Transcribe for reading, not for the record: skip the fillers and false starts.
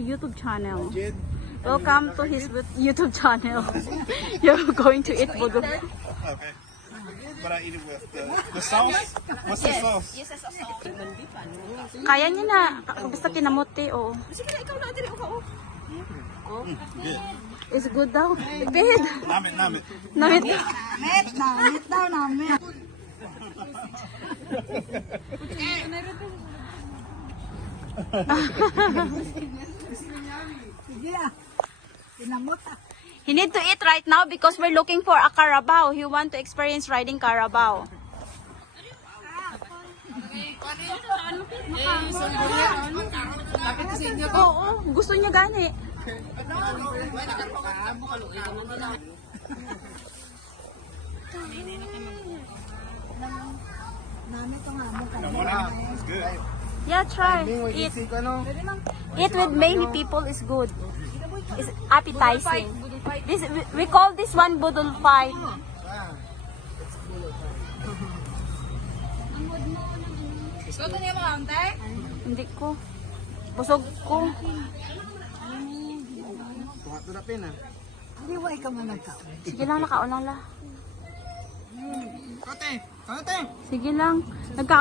YouTube channel. Welcome to his YouTube channel. You're going to eat budol. Okay. But I eat it with the sauce? What's the sauce? Yes, as a sauce. Kaya niya na. Basta kinamuti, oh. Sige na, ikaw na, diri ko. Good. It's good daw. Bed. Namit, namit. Namit. Namit daw, namit. Sige na. Pinamot ah. He need to eat right now because we're looking for a Carabao. He want to experience riding Carabao. Oo, gusto niya gani. Namit ko nga mo ka. It's good. Yeah, try. Eat. Eat with many people is good. It's appetizing. This we call this one budol fight. Gusto niyo mga antay? Hindi ko. Busog ko. Hindi wa ikaw man nagkaon. Sige lang, nakaon lang la. Sige lang. Nagka